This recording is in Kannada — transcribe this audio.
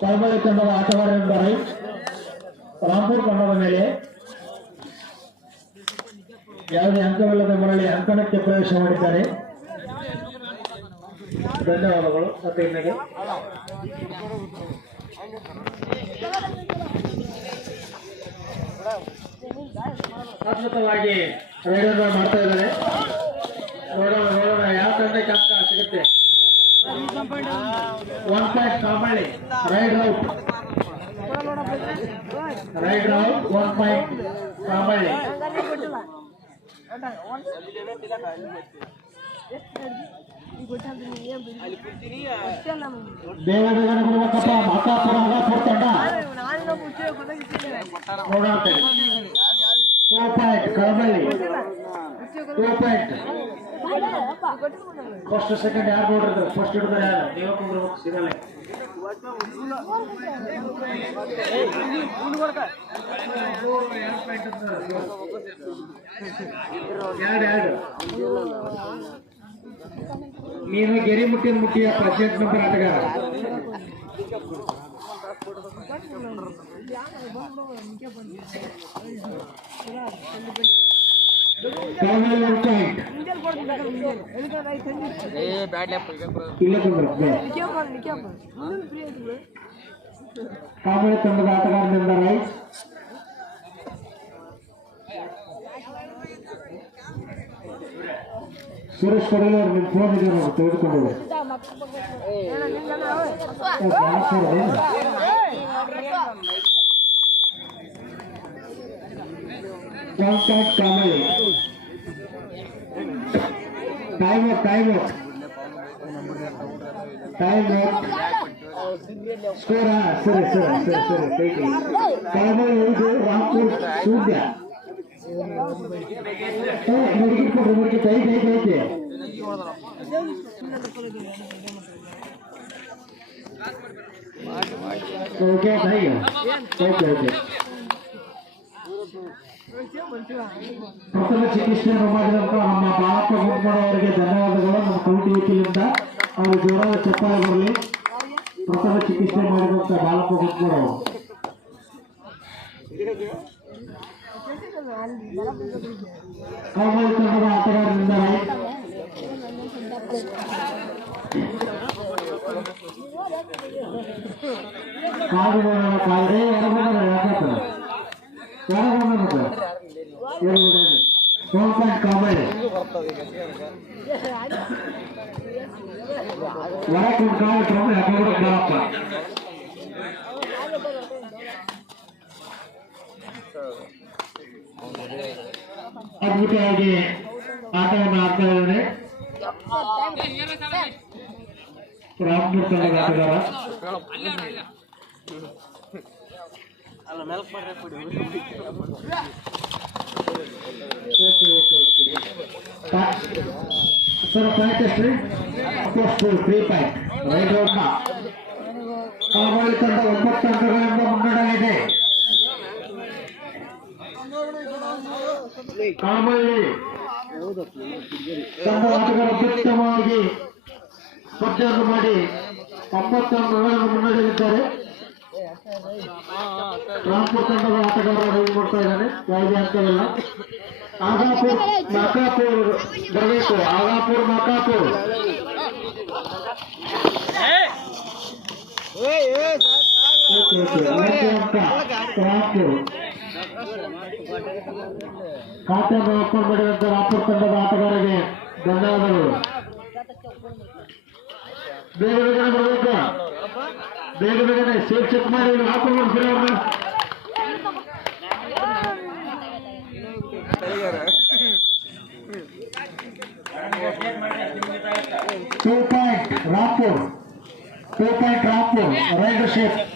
ಕಳಬಳ್ಳಿ ತಂಡದ ಆಟಗಾರರಿದ್ದಾರೆ ರಾಂಪುರ್ ತಂಡದ ಮೇಲೆ ಯಾವುದೇ ಅಂಕವಿಲ್ಲದ ಮರಳಿ ಅಂಕಣಕ್ಕೆ ಪ್ರವೇಶ ಮಾಡಿದ್ದಾರೆ. ಧನ್ಯವಾದಗಳು. ಮತ್ತೆ ನಿಮಗೆ ಅದ್ಭುತವಾಗಿ ರೈಡರ್ ಮಾಡ್ತಾ ಇದ್ದಾರೆ. ನೋಡೋಣ ನೋಡೋಣ, ಯಾವ ತಂಡಕ್ಕೆ ಅಂಕ ಸಿಗುತ್ತೆ. one point Kamalli raid out raid out one point Kamalli ದೇವರ ಬರ್ಬೇಕಪ್ಪ ಮಾತಾಪುರ ಹಗಾಪುರ ತಂಡ ನೋಡೋಣ two point Kalaballi two point first second ಯಾರು ನೋಡಿರ್ತಾರೆ ಫಸ್ಟ್ ಹಿಡಿದ್ರೆ ಯಾರು? ನೀವು ಕುಂದ್ರಬೇಕು ಸಿಗಲ್ಲ. ನೀನು ಗೆರಿ ಮುಟ್ಟಿನ ಮುಟ್ಟಿಯ ಪ್ರೆಸಿಡೆಂಟ್ ನಂಬರ್ ಆಟಗಾರ ಕಳಬಳ್ಳಿ ಒಂದು ಪಾಯಿಂಟ್ ಇಲ್ಲ ಕುಂದ್ರು ಕಾಮಳಿ ತಂಡದ ಆಟಗಾರನಿಂದ ರೈಟ್ ಸುರೇಶ್ ಕಡಲೆ ಅವ್ರು ನಿಮ್ಮ ಫೋನ್ ಇದೆ ನೋಡಿ ತೆಗೆದುಕೊಂಡು ಹೋಗಿ contact Kamali. Time out, time out. Time out. Score, ah, sorry, sorry, sorry, sorry, take it. Time out, you go, Rampur, Surya. Oh, medical for remote, take, take, take, take. Okay, thank you. Okay, okay. ಚಿಕಿತ್ಸೆಯನ್ನು ಮಾಡಿದಂತ ನಮ್ಮ ಬಾಳಪ್ಪ ಗುಂಪಣ ಅವರಿಗೆ ಧನ್ಯವಾದಗಳು ನಮ್ಮ ಕಮಿಟಿ ವತಿಯಿಂದ ಅವರು ಜೋರಾದ ಚಪ್ಪಾಳೆ ಬರಲಿ ಪ್ರಥಮ ಚಿಕಿತ್ಸೆ ಮಾಡಿದಂತ ಬಾಳಪ್ಪ ಗುಂಪಣ ಅವರು ಕಾಮಲ್ ತಂಡದ ಆಟಗಾರರಿಂದ ರೈಟ್ ಕಾದು ನೋಡೋಣ ಕಾದ್ರೆ ಸೋಲ್ ಪಾಯಿಂಟ್ ಕಾಮಳ್ಳಿ ಒಳಕೊಂಡು ಕಾಲು ತೊಗೊಂಡು ಎಡಗೊಂಡ ಬಾಳಪ್ಪ ಅದ್ಭುತವಾಗಿ ಆಟವನ್ನು ಆಡ್ತಾ ಇದ್ದಾರೆ ರಾಮ್ಪುರ್ ತಂಡದ ಆಟಗಾರ Sir point ಎಷ್ಟು ಅಪೋಸ್ಟ್ ತ್ರೀ ಪಾಯಿಂಟ್ ರೈಟ್ ಔಟ್ನ ಒಂಬತ್ತು ಅಂಕಗಳಿಂದ ತಂಡ ಆಟಗಾರ ಅತ್ಯುತ್ತಮವಾಗಿ ಸ್ಪರ್ಧೆಯನ್ನು ಮಾಡಿ ಒಂಬತ್ತು ಅಂಕಗಳನ್ನು ಮುನ್ನಡೆಯಲಿದ್ದಾರೆ ರಾಂಪುರ ತಂಡದ ಆಟಗಾರ ರೈಡ್ ಮಾಡ್ತಾ ಇದ್ದಾನೆ ಯಾವುದೇ ಅಂಕವಿಲ್ಲ ಆಗಾಪುರ್ ನಾಕಾಪುರ್ ಬರಬೇಕು. ಆಗಾಪುರ್ ರಾಂಪುರ್ ಖಾತೆಯನ್ನು ಓಪನ್ ಮಾಡಿದಂತ ರಾಂಪುರ್ ತಂಡದ ಆಟಗಾರರಿಗೆ ಧನ್ಯವಾದಗಳು. ಬೇಗ ಬೇಗನೆ ಬರಬೇಕು. ಬೇಗ ಬೇಗನೆ ಸೇಫ್ ಚೆಕ್ ಮಾಡಿ ಹಾಕೊಂಡು ಬರ್ತೀರಾ Two point, Rampur. Two point, Rampur. Ridership.